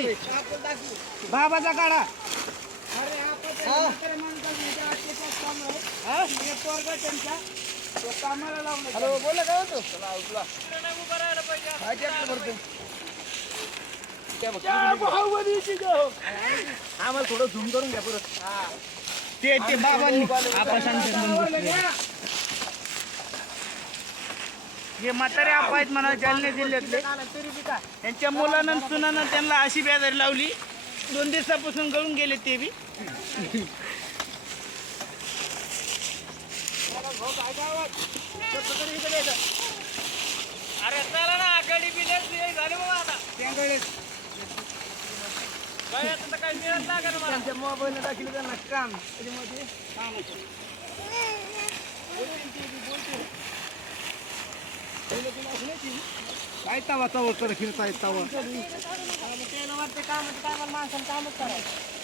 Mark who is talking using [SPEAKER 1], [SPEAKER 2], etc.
[SPEAKER 1] नाही. बाबाचा काढा.
[SPEAKER 2] हॅलो बोला काय होतो आम्हाला थोडं झूम करून घ्या परत.
[SPEAKER 1] ते ते बाबांनी आपण सांगतो हे म्हातारे आपा आहेत म्हणा जालना जिल्ह्यातले. त्यांच्या मुलानं सुनानं त्यांना अशी बेजारी लावली. दोन दिवसापासून गळून गेले ते बी. अरे चला ना आघाडी बिले झाले बाबा आता. काय आता काय मिळत
[SPEAKER 2] त्यांच्या मोबाईल टाकले त्यांना काम. त्याच्यामध्ये
[SPEAKER 1] काय तवा तवा कर फिरताय तवा.
[SPEAKER 2] त्याला वाटते कामाचं काय माणसानं कामच करायचं.